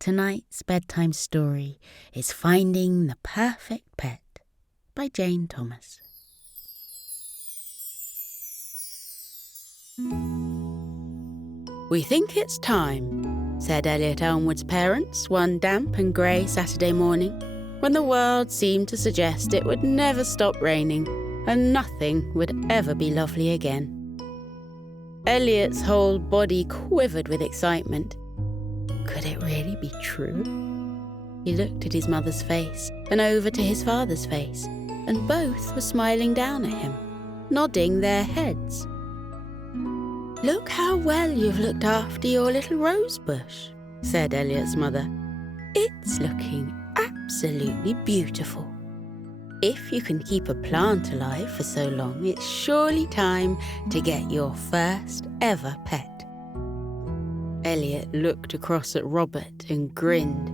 Tonight's bedtime story is Finding the Perfect Pet by Jane Thomas. "We think it's time," said Elliot Elmwood's parents one damp and grey Saturday morning, when the world seemed to suggest it would never stop raining and nothing would ever be lovely again. Elliot's whole body quivered with excitement. Could it really be true? He looked at his mother's face and over to his father's face, and both were smiling down at him, nodding their heads. "Look how well you've looked after your little rosebush," said Elliot's mother. "It's looking absolutely beautiful. If you can keep a plant alive for so long, it's surely time to get your first ever pet." Elliot looked across at Robert and grinned.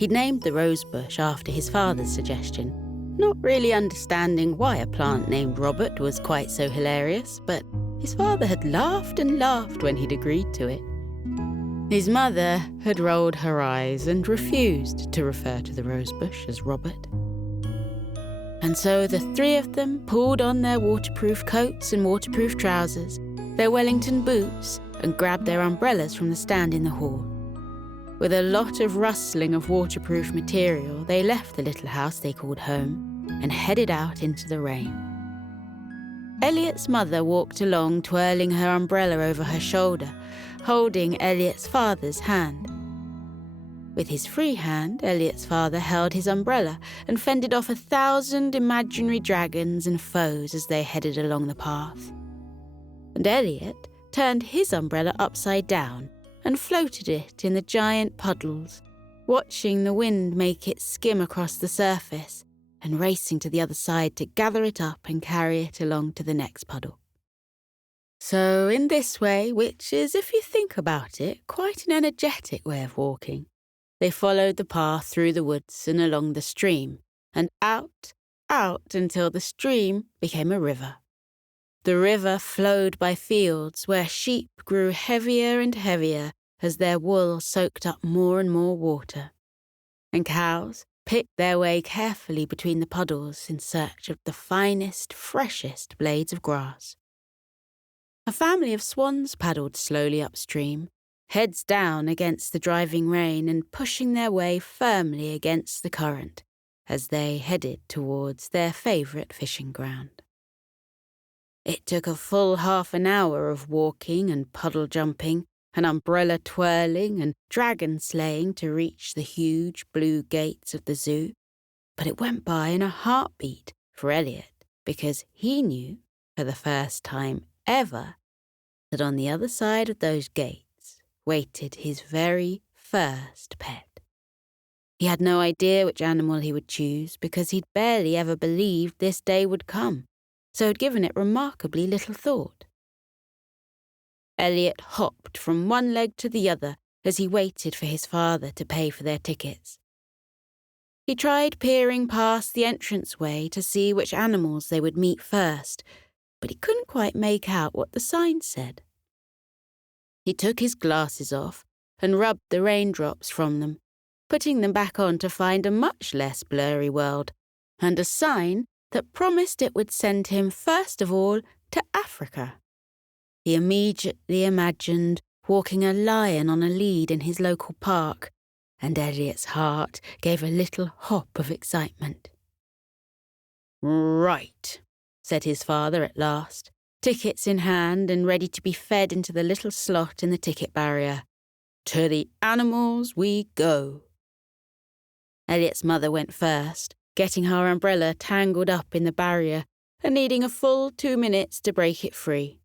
He'd named the rosebush after his father's suggestion, not really understanding why a plant named Robert was quite so hilarious, but his father had laughed and laughed when he'd agreed to it. His mother had rolled her eyes and refused to refer to the rosebush as Robert. And so the three of them pulled on their waterproof coats and waterproof trousers, their Wellington boots, and grabbed their umbrellas from the stand in the hall. With a lot of rustling of waterproof material, they left the little house they called home and headed out into the rain. Elliot's mother walked along, twirling her umbrella over her shoulder, holding Elliot's father's hand. With his free hand, Elliot's father held his umbrella and fended off 1,000 imaginary dragons and foes as they headed along the path. And Elliot turned his umbrella upside down and floated it in the giant puddles, watching the wind make it skim across the surface and racing to the other side to gather it up and carry it along to the next puddle. So in this way, which is, if you think about it, quite an energetic way of walking, they followed the path through the woods and along the stream, and out until the stream became a river. The river flowed by fields where sheep grew heavier and heavier as their wool soaked up more and more water, and cows picked their way carefully between the puddles in search of the finest, freshest blades of grass. A family of swans paddled slowly upstream, heads down against the driving rain and pushing their way firmly against the current as they headed towards their favourite fishing ground. It took a full half an hour of walking and puddle jumping and umbrella twirling and dragon slaying to reach the huge blue gates of the zoo, but it went by in a heartbeat for Elliot because he knew, for the first time ever, that on the other side of those gates waited his very first pet. He had no idea which animal he would choose because he'd barely ever believed this day would come, so had given it remarkably little thought. Elliot hopped from one leg to the other as he waited for his father to pay for their tickets. He tried peering past the entranceway to see which animals they would meet first, but he couldn't quite make out what the sign said. He took his glasses off and rubbed the raindrops from them, putting them back on to find a much less blurry world, and a sign that promised it would send him first of all to Africa. He immediately imagined walking a lion on a lead in his local park, and Elliot's heart gave a little hop of excitement. "Right," said his father at last, tickets in hand and ready to be fed into the little slot in the ticket barrier. "To the animals we go." Elliot's mother went first, getting her umbrella tangled up in the barrier and needing a full 2 minutes to break it free.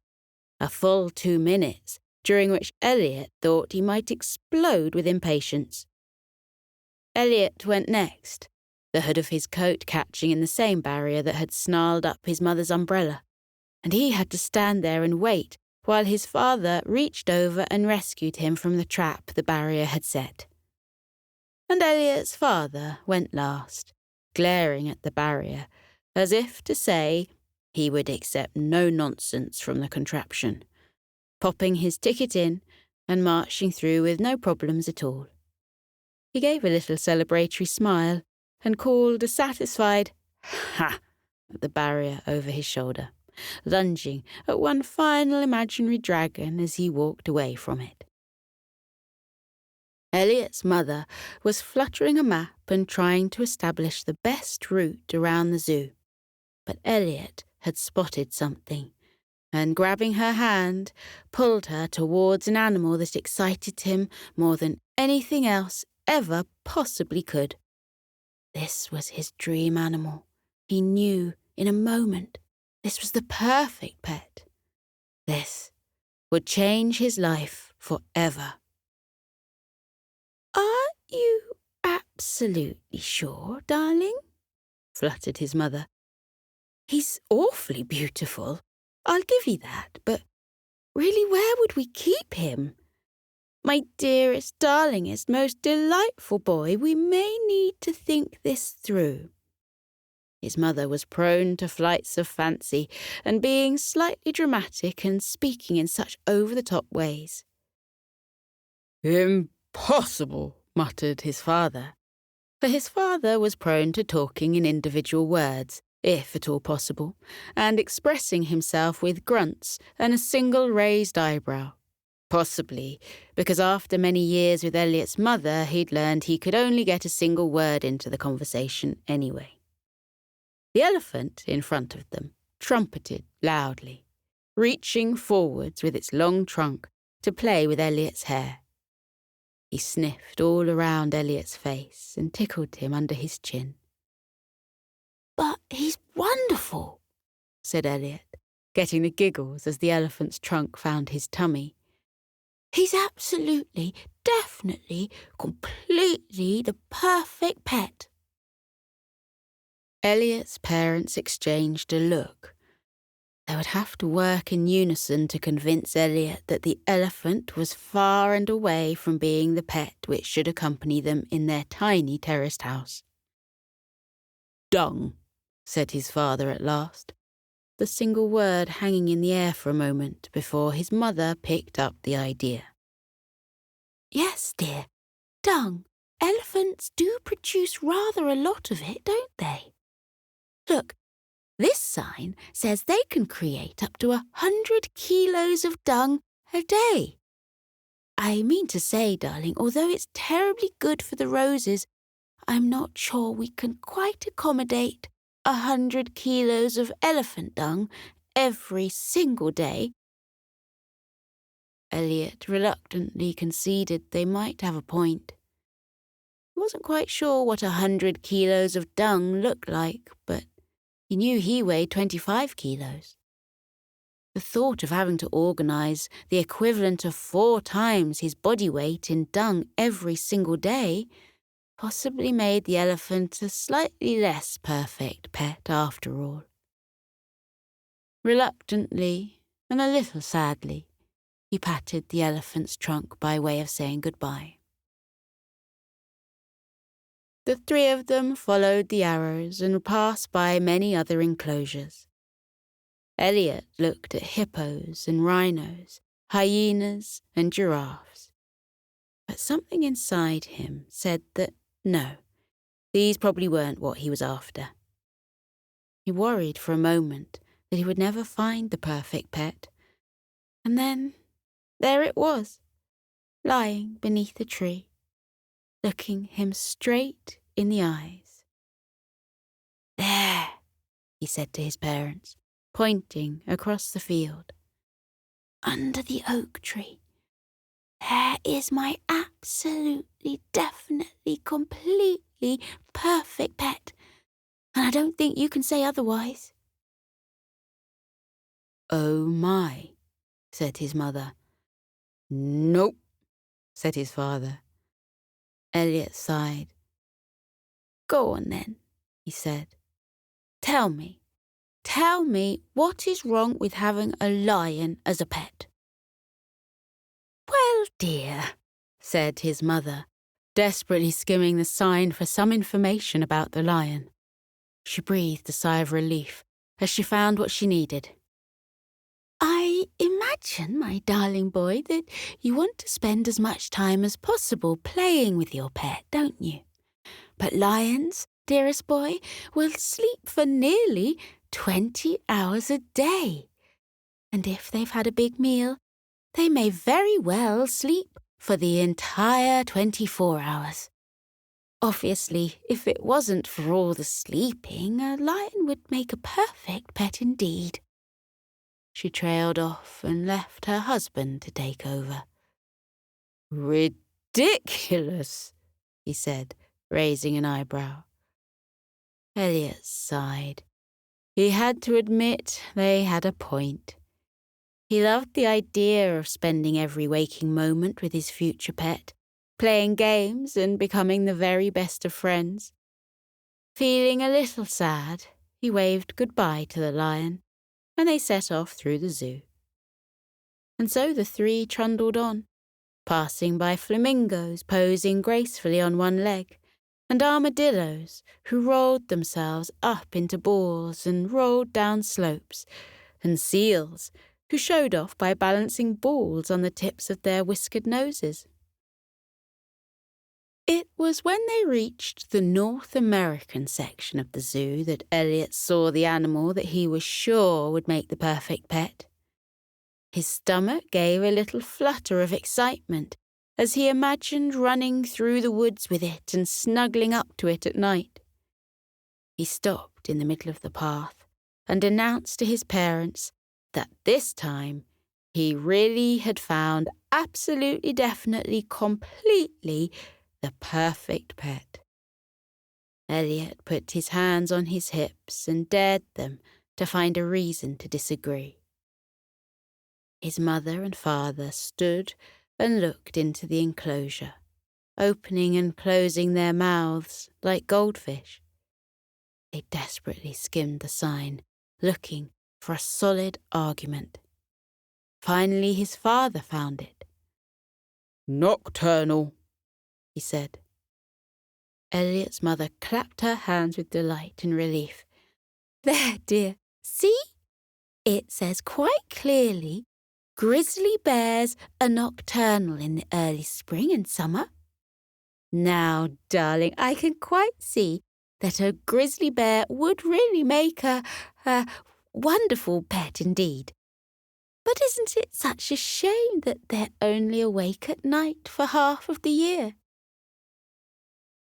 A full 2 minutes, during which Elliot thought he might explode with impatience. Elliot went next, the hood of his coat catching in the same barrier that had snarled up his mother's umbrella, and he had to stand there and wait while his father reached over and rescued him from the trap the barrier had set. And Elliot's father went last, glaring at the barrier, as if to say he would accept no nonsense from the contraption, popping his ticket in and marching through with no problems at all. He gave a little celebratory smile and called a satisfied "Ha!" at the barrier over his shoulder, lunging at one final imaginary dragon as he walked away from it. Elliot's mother was fluttering a map and trying to establish the best route around the zoo, but Elliot had spotted something and, grabbing her hand, pulled her towards an animal that excited him more than anything else ever possibly could. This was his dream animal. He knew in a moment this was the perfect pet. This would change his life forever. "Are you absolutely sure, darling?" fluttered his mother. "He's awfully beautiful, I'll give you that, but really, where would we keep him? My dearest, darlingest, most delightful boy, we may need to think this through." His mother was prone to flights of fancy and being slightly dramatic and speaking in such over-the-top ways. "Impossible," muttered his father. For his father was prone to talking in individual words, if at all possible, and expressing himself with grunts and a single raised eyebrow. Possibly because after many years with Elliot's mother, he'd learned he could only get a single word into the conversation anyway. The elephant in front of them trumpeted loudly, reaching forwards with its long trunk to play with Elliot's hair. He sniffed all around Elliot's face and tickled him under his chin. "But he's wonderful," said Elliot, getting the giggles as the elephant's trunk found his tummy. "He's absolutely, definitely, completely the perfect pet." Elliot's parents exchanged a look. They would have to work in unison to convince Elliot that the elephant was far and away from being the pet which should accompany them in their tiny terraced house. "Dung," said his father at last, the single word hanging in the air for a moment before his mother picked up the idea. "Yes, dear, dung. Elephants do produce rather a lot of it, don't they? Look, this sign says they can create up to 100 kilos of dung a day. I mean to say, darling, although it's terribly good for the roses, I'm not sure we can quite accommodate 100 kilos of elephant dung every single day." Elliot reluctantly conceded they might have a point. He wasn't quite sure what 100 kilos of dung looked like, but he knew he weighed 25 kilos. The thought of having to organise the equivalent of 4 times his body weight in dung every single day possibly made the elephant a slightly less perfect pet after all. Reluctantly and a little sadly, he patted the elephant's trunk by way of saying goodbye. The 3 of them followed the arrows and passed by many other enclosures. Elliot looked at hippos and rhinos, hyenas and giraffes. But something inside him said that no, these probably weren't what he was after. He worried for a moment that he would never find the perfect pet. And then, there it was, lying beneath a tree, looking him straight in the eyes. "There," he said to his parents, pointing across the field. "Under the oak tree. There is my absolutely, definitely, completely perfect pet, and I don't think you can say otherwise." "Oh my," said his mother. "Nope," said his father. Elliot sighed. "Go on then," he said. Tell me what is wrong with having a lion as a pet?" "Well, dear," said his mother, desperately skimming the sign for some information about the lion. She breathed a sigh of relief as she found what she needed. "I imagine imagine, my darling boy, that you want to spend as much time as possible playing with your pet, don't you? But lions, dearest boy, will sleep for nearly 20 hours a day. And if they've had a big meal, they may very well sleep for the entire 24 hours. Obviously, if it wasn't for all the sleeping, a lion would make a perfect pet indeed. She trailed off and left her husband to take over. Ridiculous, he said, raising an eyebrow. Elliot sighed. He had to admit they had a point. He loved the idea of spending every waking moment with his future pet, playing games and becoming the very best of friends. Feeling a little sad, he waved goodbye to the lion, and they set off through the zoo. And so the three trundled on, passing by flamingos posing gracefully on one leg, and armadillos who rolled themselves up into balls and rolled down slopes, and seals who showed off by balancing balls on the tips of their whiskered noses. It was when they reached the North American section of the zoo that Elliot saw the animal that he was sure would make the perfect pet. His stomach gave a little flutter of excitement as he imagined running through the woods with it and snuggling up to it at night. He stopped in the middle of the path and announced to his parents that this time he really had found absolutely, definitely, completely the perfect pet. Elliot put his hands on his hips and dared them to find a reason to disagree. His mother and father stood and looked into the enclosure, opening and closing their mouths like goldfish. They desperately skimmed the sign, looking for a solid argument. Finally, his father found it. "Nocturnal," he said. Elliot's mother clapped her hands with delight and relief. "There, dear, see? It says quite clearly, grizzly bears are nocturnal in the early spring and summer. Now, darling, I can quite see that a grizzly bear would really make a wonderful pet indeed. But isn't it such a shame that they're only awake at night for half of the year?"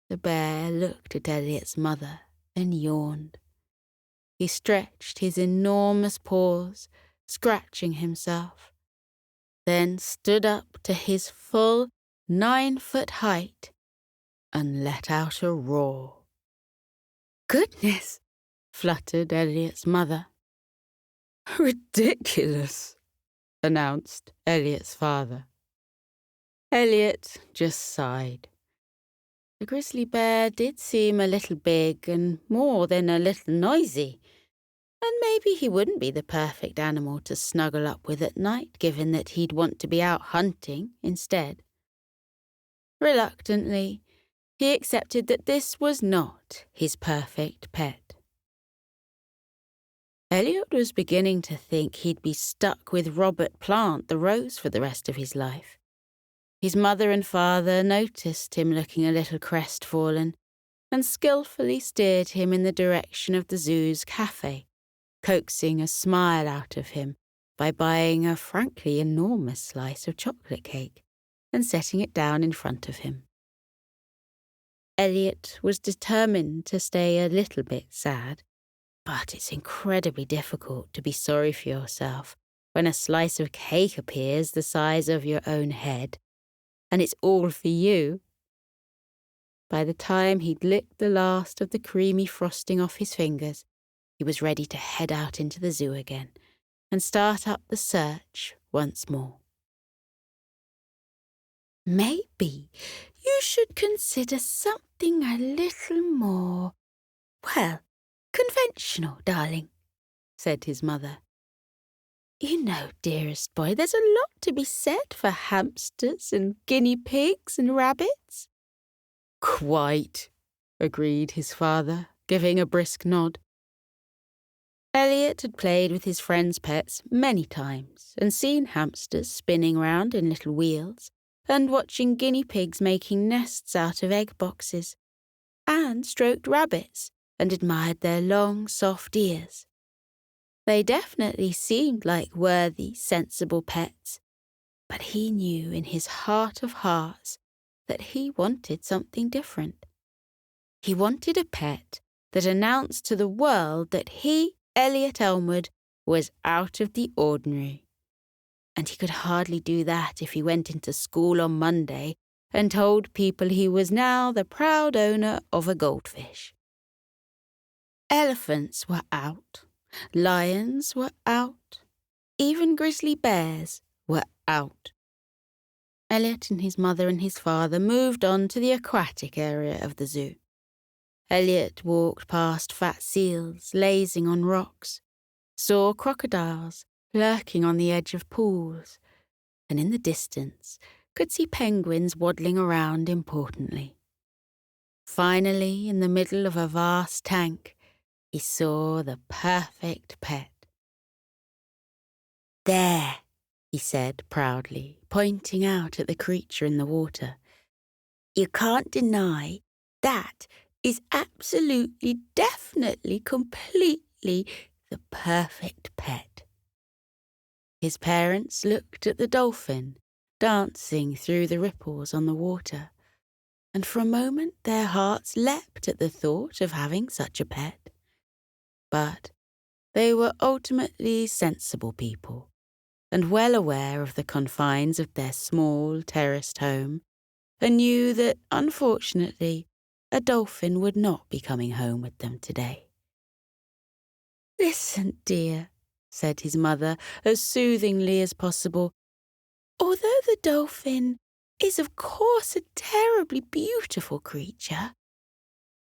The bear looked at Elliot's mother and yawned. He stretched his enormous paws, scratching himself, then stood up to his full 9-foot height and let out a roar. "Goodness!" fluttered Elliot's mother. "Ridiculous," announced Elliot's father. Elliot just sighed. The grizzly bear did seem a little big and more than a little noisy, and maybe he wouldn't be the perfect animal to snuggle up with at night, given that he'd want to be out hunting instead. Reluctantly, he accepted that this was not his perfect pet. Elliot was beginning to think he'd be stuck with Robert Plant the rose for the rest of his life. His mother and father noticed him looking a little crestfallen and skillfully steered him in the direction of the zoo's cafe, coaxing a smile out of him by buying a frankly enormous slice of chocolate cake and setting it down in front of him. Elliot was determined to stay a little bit sad, but it's incredibly difficult to be sorry for yourself when a slice of cake appears the size of your own head, and it's all for you. By the time he'd licked the last of the creamy frosting off his fingers, he was ready to head out into the zoo again and start up the search once more. "Maybe you should consider something a little more, conventional, darling," said his mother. "You know, dearest boy, there's a lot to be said for hamsters and guinea pigs and rabbits." "Quite," agreed his father, giving a brisk nod. Elliot had played with his friends' pets many times and seen hamsters spinning round in little wheels and watching guinea pigs making nests out of egg boxes, and stroked rabbits and admired their long, soft ears. They definitely seemed like worthy, sensible pets, but he knew in his heart of hearts that he wanted something different. He wanted a pet that announced to the world that he, Elliot Elmwood, was out of the ordinary. And he could hardly do that if he went into school on Monday and told people he was now the proud owner of a goldfish. Elephants were out, lions were out, even grizzly bears were out. Elliot and his mother and his father moved on to the aquatic area of the zoo. Elliot walked past fat seals lazing on rocks, saw crocodiles lurking on the edge of pools, and in the distance could see penguins waddling around importantly. Finally, in the middle of a vast tank, he saw the perfect pet. "There," he said proudly, pointing out at the creature in the water. "You can't deny that is absolutely, definitely, completely the perfect pet." His parents looked at the dolphin dancing through the ripples on the water, and for a moment their hearts leapt at the thought of having such a pet. But they were ultimately sensible people, and well aware of the confines of their small terraced home, and knew that, unfortunately, a dolphin would not be coming home with them today. "Listen, dear," said his mother as soothingly as possible. "Although the dolphin is of course a terribly beautiful creature,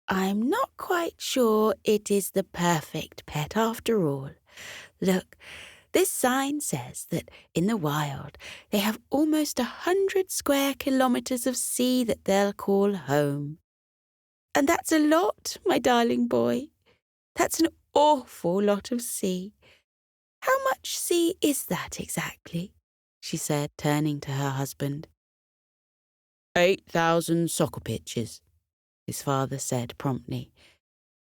I'm not quite sure it is the perfect pet after all. Look, this sign says that in the wild they have almost 100 square kilometers of sea that they'll call home. And that's a lot, my darling boy. That's an awful lot of sea. How much sea is that exactly?" she said, turning to her husband. 8,000 soccer pitches, his father said promptly.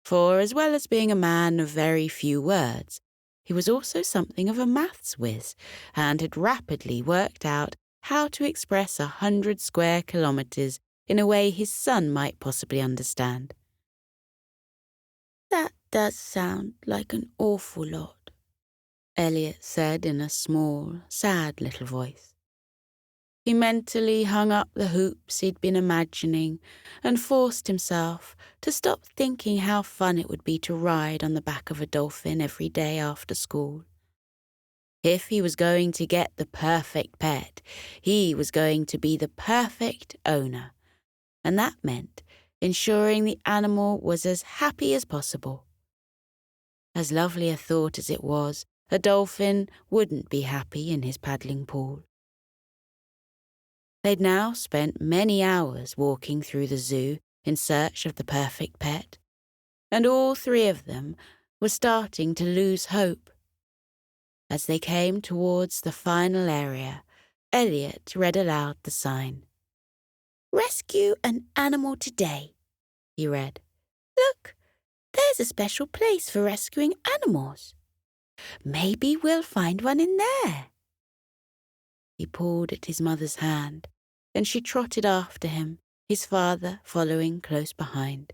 For as well as being a man of very few words, he was also something of a maths whiz and had rapidly worked out how to express 100 square kilometers in a way his son might possibly understand. "That does sound like an awful lot," Elliot said in a small, sad little voice. He mentally hung up the hoops he'd been imagining and forced himself to stop thinking how fun it would be to ride on the back of a dolphin every day after school. If he was going to get the perfect pet, he was going to be the perfect owner, and that meant ensuring the animal was as happy as possible. As lovely a thought as it was, a dolphin wouldn't be happy in his paddling pool. They'd now spent many hours walking through the zoo in search of the perfect pet, and all three of them were starting to lose hope. As they came towards the final area, Elliot read aloud the sign. "Rescue an animal today," he read. "Look, there's a special place for rescuing animals. Maybe we'll find one in there." He pulled at his mother's hand, and she trotted after him, his father following close behind.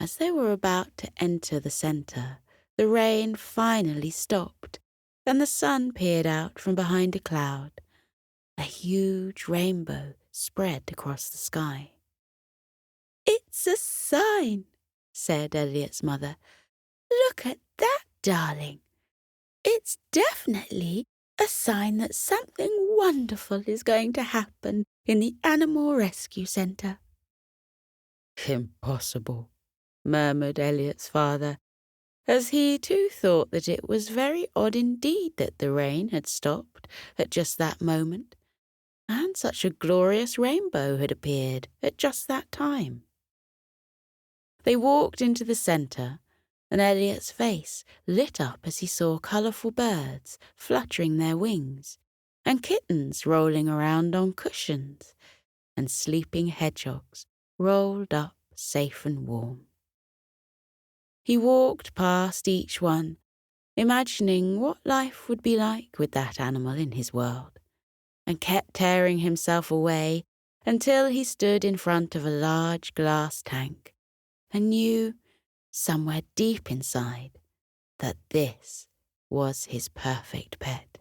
As they were about to enter the centre, the rain finally stopped, and the sun peered out from behind a cloud. A huge rainbow spread across the sky. "It's a sign," said Elliot's mother. "Look at that, darling. It's definitely a sign that something wonderful is going to happen in the Animal Rescue Centre." "Impossible," murmured Elliot's father, as he too thought that it was very odd indeed that the rain had stopped at just that moment, and such a glorious rainbow had appeared at just that time. They walked into the centre, and Elliot's face lit up as he saw colourful birds fluttering their wings, and kittens rolling around on cushions, and sleeping hedgehogs rolled up safe and warm. He walked past each one, imagining what life would be like with that animal in his world, and kept tearing himself away until he stood in front of a large glass tank and knew, somewhere deep inside, that this was his perfect pet.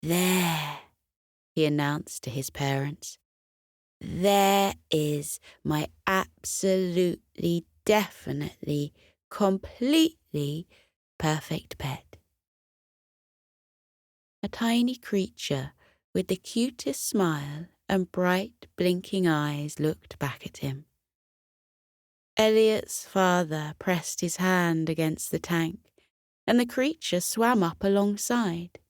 "There," he announced to his parents, "there is my absolutely, definitely, completely perfect pet." A tiny creature with the cutest smile and bright, blinking eyes looked back at him. Elliot's father pressed his hand against the tank, and the creature swam up alongside.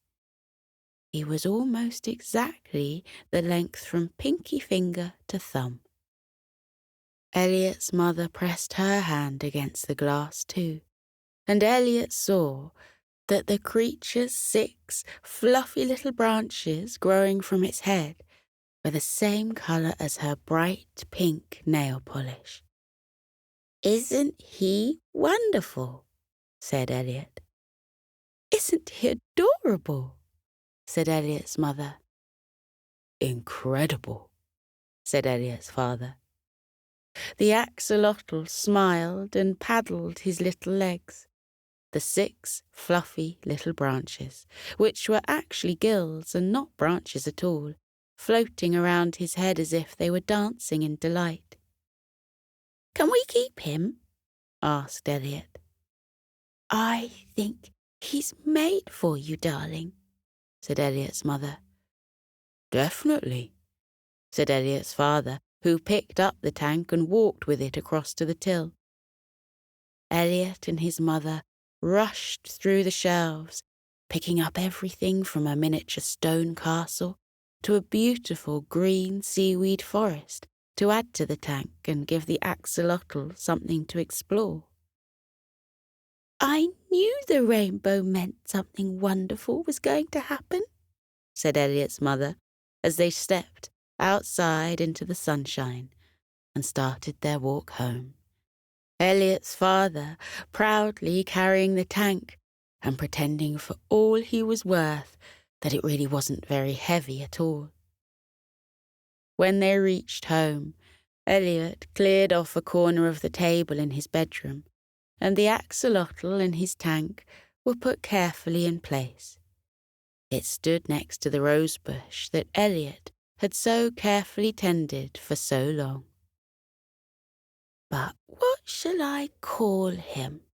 He was almost exactly the length from pinky finger to thumb. Elliot's mother pressed her hand against the glass too, and Elliot saw that the creature's 6 fluffy little branches growing from its head were the same colour as her bright pink nail polish. "Isn't he wonderful?" said Elliot. "Isn't he adorable?" said Elliot's mother. "Incredible," said Elliot's father. The axolotl smiled and paddled his little legs, the 6 fluffy little branches, which were actually gills and not branches at all, floating around his head as if they were dancing in delight. "Can we keep him?" asked Elliot. "I think he's made for you, darling," said Elliot's mother. "Definitely," said Elliot's father, who picked up the tank and walked with it across to the till. Elliot and his mother rushed through the shelves, picking up everything from a miniature stone castle to a beautiful green seaweed forest to add to the tank and give the axolotl something to explore. "I knew the rainbow meant something wonderful was going to happen," said Elliot's mother as they stepped outside into the sunshine and started their walk home. Elliot's father proudly carrying the tank and pretending for all he was worth that it really wasn't very heavy at all. When they reached home, Elliot cleared off a corner of the table in his bedroom, and the axolotl and his tank were put carefully in place. It stood next to the rosebush that Elliot had so carefully tended for so long. "But what shall I call him?"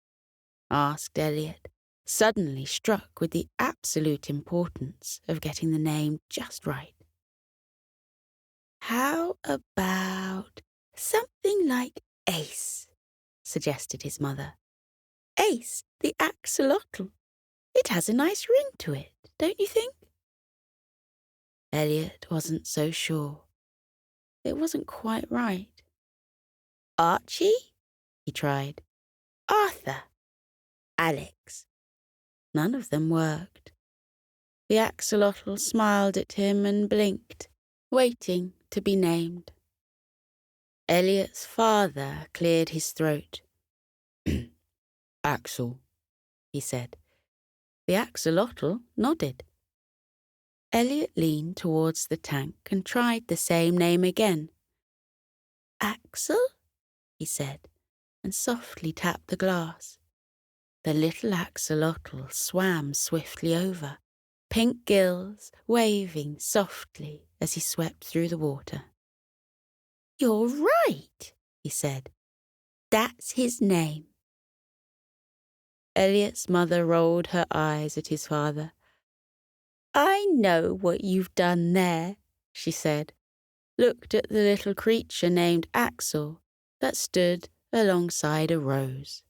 asked Elliot, suddenly struck with the absolute importance of getting the name just right. "How about something like Ace?" suggested his mother. "Ace, the axolotl. It has a nice ring to it, don't you think?" Elliot wasn't so sure. It wasn't quite right. "Archie?" he tried. "Arthur? Alex?" None of them worked. The axolotl smiled at him and blinked, waiting to be named. Elliot's father cleared his throat. "Axel," he said. The axolotl nodded. Elliot leaned towards the tank and tried the same name again. "Axel?" he said, and softly tapped the glass. The little axolotl swam swiftly over, pink gills waving softly as he swept through the water. "You're right," he said. "That's his name." Elliot's mother rolled her eyes at his father. "I know what you've done there," she said, looked at the little creature named Axel that stood alongside a rose.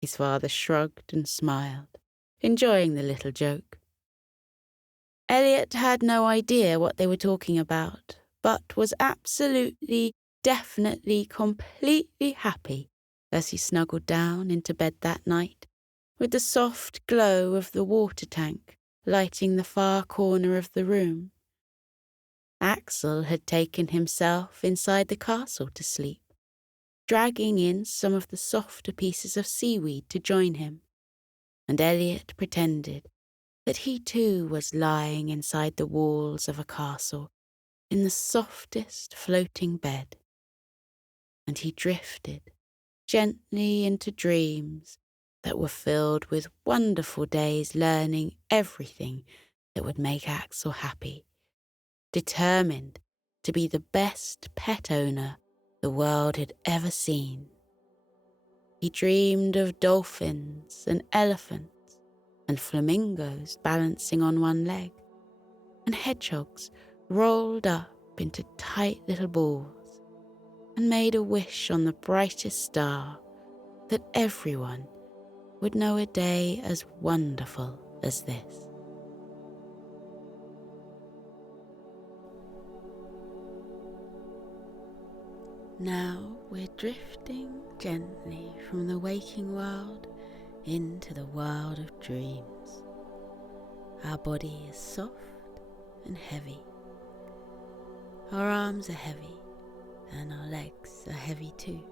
His father shrugged and smiled, enjoying the little joke. Elliot had no idea what they were talking about, but was absolutely, definitely, completely happy as he snuggled down into bed that night, with the soft glow of the water tank lighting the far corner of the room. Axel had taken himself inside the castle to sleep, dragging in some of the softer pieces of seaweed to join him, and Elliot pretended that he too was lying inside the walls of a castle in the softest floating bed. And he drifted gently into dreams that were filled with wonderful days learning everything that would make Axel happy, determined to be the best pet owner the world had ever seen. He dreamed of dolphins and elephants and flamingos balancing on one leg, and hedgehogs rolled up into tight little balls, and made a wish on the brightest star that everyone would know a day as wonderful as this. Now we're drifting gently from the waking world into the world of dreams. Our body is soft and heavy. Our arms are heavy and our legs are heavy too.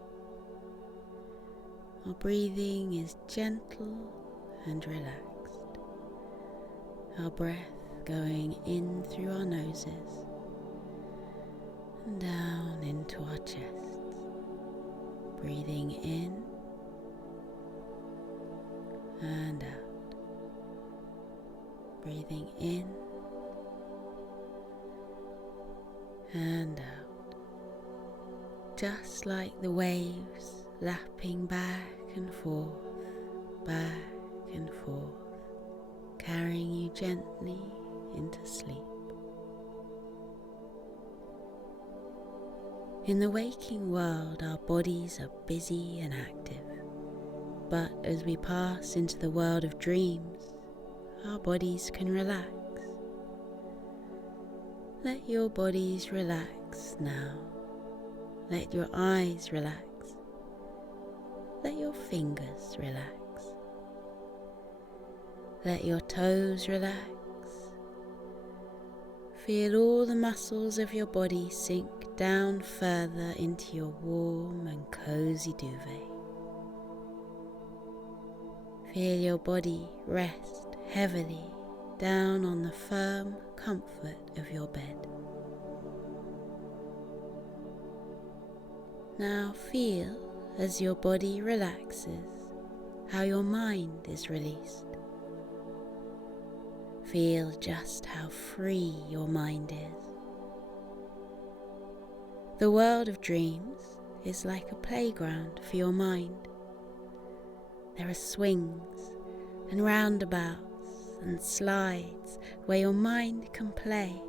Our breathing is gentle and relaxed. Our breath going in through our noses and down into our chests. Breathing in and out. Breathing in and out. Just like the waves lapping back and forth, carrying you gently into sleep. In the waking world, our bodies are busy and active, but as we pass into the world of dreams, our bodies can relax. Let your bodies relax now. Let your eyes relax. Let your fingers relax. Let your toes relax. Feel all the muscles of your body sink down further into your warm and cozy duvet. Feel your body rest heavily down on the firm comfort of your bed. Now feel as your body relaxes how your mind is released. Feel just how free your mind is. The world of dreams is like a playground for your mind. There are swings and roundabouts and slides where your mind can play.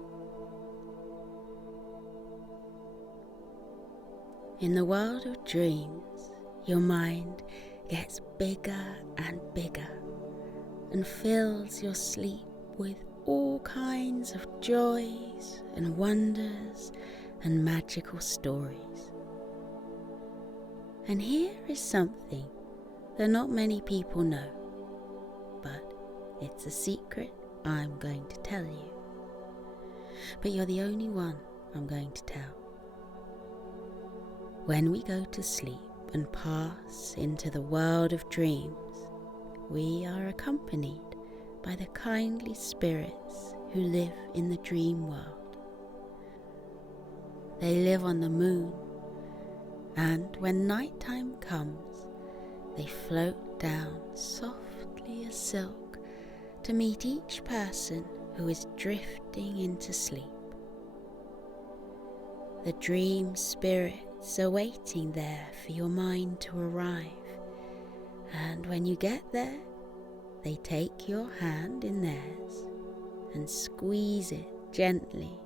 In the world of dreams, your mind gets bigger and bigger and fills your sleep with all kinds of joys and wonders and magical stories. And here is something that not many people know, but it's a secret I'm going to tell you. But you're the only one I'm going to tell. When we go to sleep and pass into the world of dreams, we are accompanied by the kindly spirits who live in the dream world. They live on the moon, and when nighttime comes, they float down softly as silk to meet each person who is drifting into sleep. The dream spirits are waiting there for your mind to arrive, and when you get there, they take your hand in theirs and squeeze it gently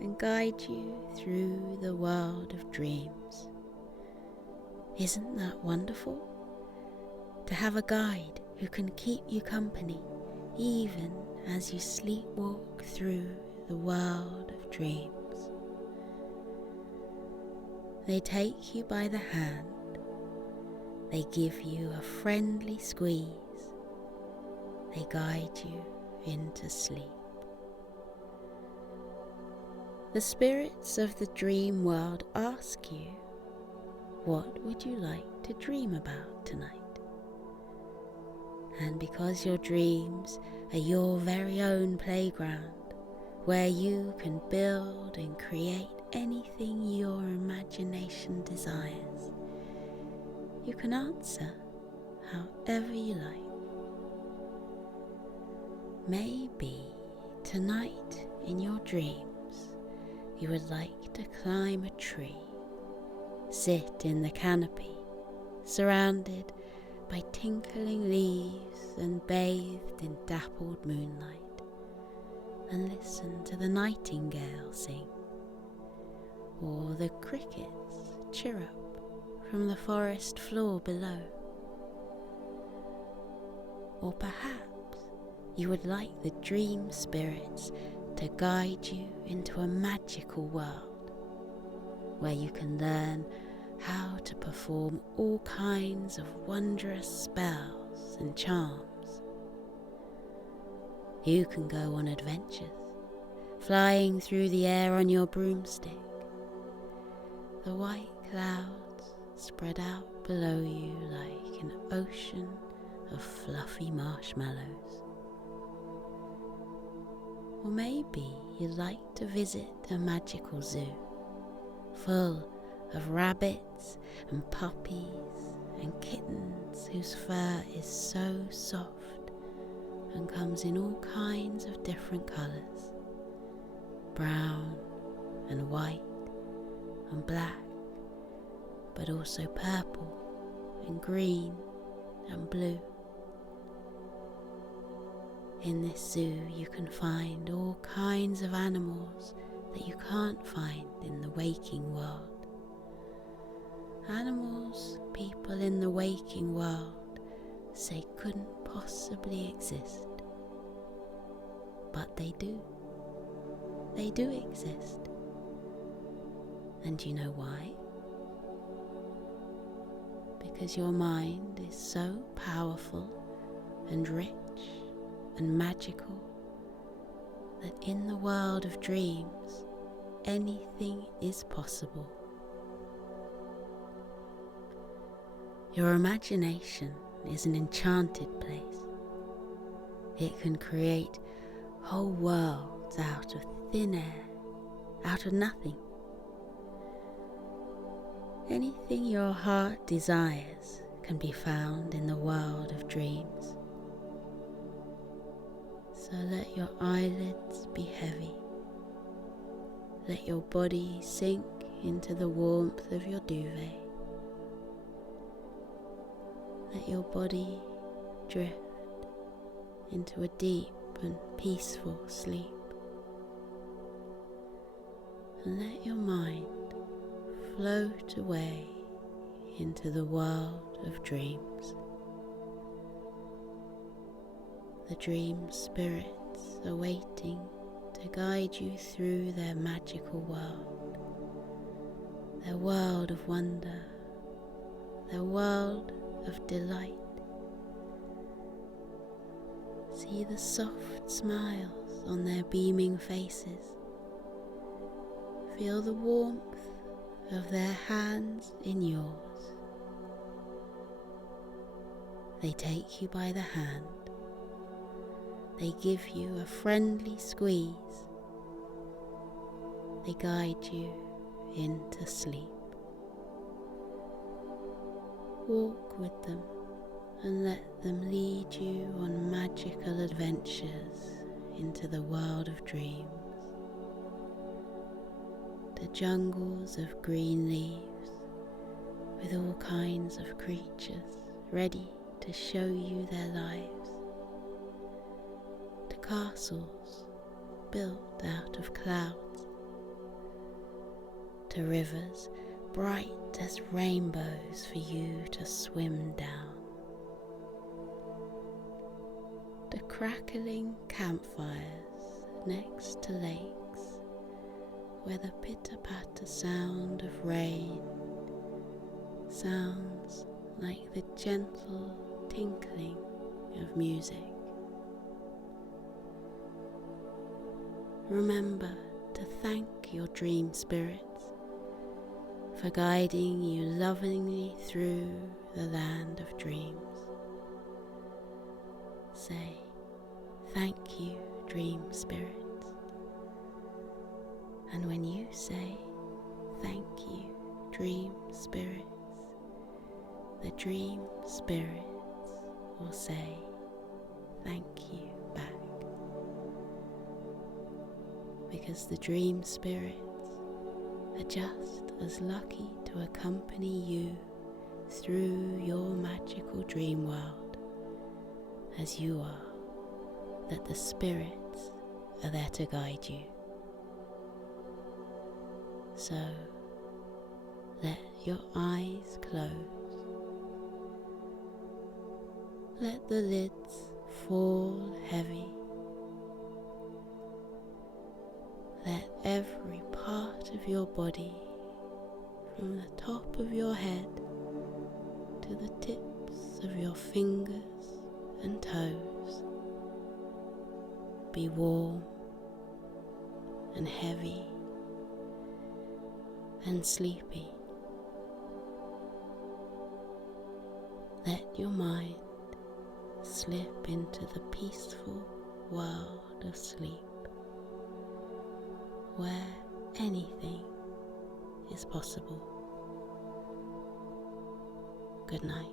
and guide you through the world of dreams. Isn't that wonderful? To have a guide who can keep you company even as you sleepwalk through the world of dreams. They take you by the hand They give you a friendly squeeze. They guide you into sleep. The spirits of the dream world ask you, what would you like to dream about tonight? And because your dreams are your very own playground, where you can build and create anything your imagination desires, you can answer however you like. Maybe tonight in your dreams you would like to climb a tree, sit in the canopy, surrounded by tinkling leaves and bathed in dappled moonlight, and listen to the nightingale sing, or the crickets chirrup from the forest floor below. Or perhaps you would like the dream spirits to guide you into a magical world where you can learn how to perform all kinds of wondrous spells and charms. You can go on adventures, flying through the air on your broomstick. The white clouds spread out below you like an ocean of fluffy marshmallows. Or maybe you'd like to visit a magical zoo, full of rabbits and puppies and kittens whose fur is so soft and comes in all kinds of different colours, brown and white and black, but also purple and green and blue. In this zoo you can find all kinds of animals that you can't find in the waking world. Animals people in the waking world say couldn't possibly exist. But they do. They do exist. And you know why? Because your mind is so powerful and rich and magical that in the world of dreams, anything is possible. Your imagination is an enchanted place. It can create whole worlds out of thin air, out of nothing. Anything your heart desires can be found in the world of dreams. So let your eyelids be heavy. Let your body sink into the warmth of your duvet. Let your body drift into a deep and peaceful sleep. And let your mind float away into the world of dreams. The dream spirits are waiting to guide you through their magical world, their world of wonder, their world of delight. See the soft smiles on their beaming faces. Feel the warmth of their hands in yours. They take you by the hand. They give you a friendly squeeze. They guide you into sleep. Walk with them and let them lead you on magical adventures into the world of dreams. To jungles of green leaves with all kinds of creatures ready to show you their lives. To castles built out of clouds. To rivers bright as rainbows for you to swim down. To crackling campfires next to lakes where the pitter-patter sound of rain sounds like the gentle tinkling of music. Remember to thank your dream spirits for guiding you lovingly through the land of dreams. Say, thank you, dream spirits. And when you say, thank you, dream spirits, the dream spirits will say, thank you back. Because the dream spirits are just as lucky to accompany you through your magical dream world as you are that the spirits are there to guide you. So let your eyes close. Let the lids fall heavy. Let every part of your body, from the top of your head to the tips of your fingers and toes, be warm and heavy and sleepy. Let your mind slip into the peaceful world of sleep, where anything is possible. Good night.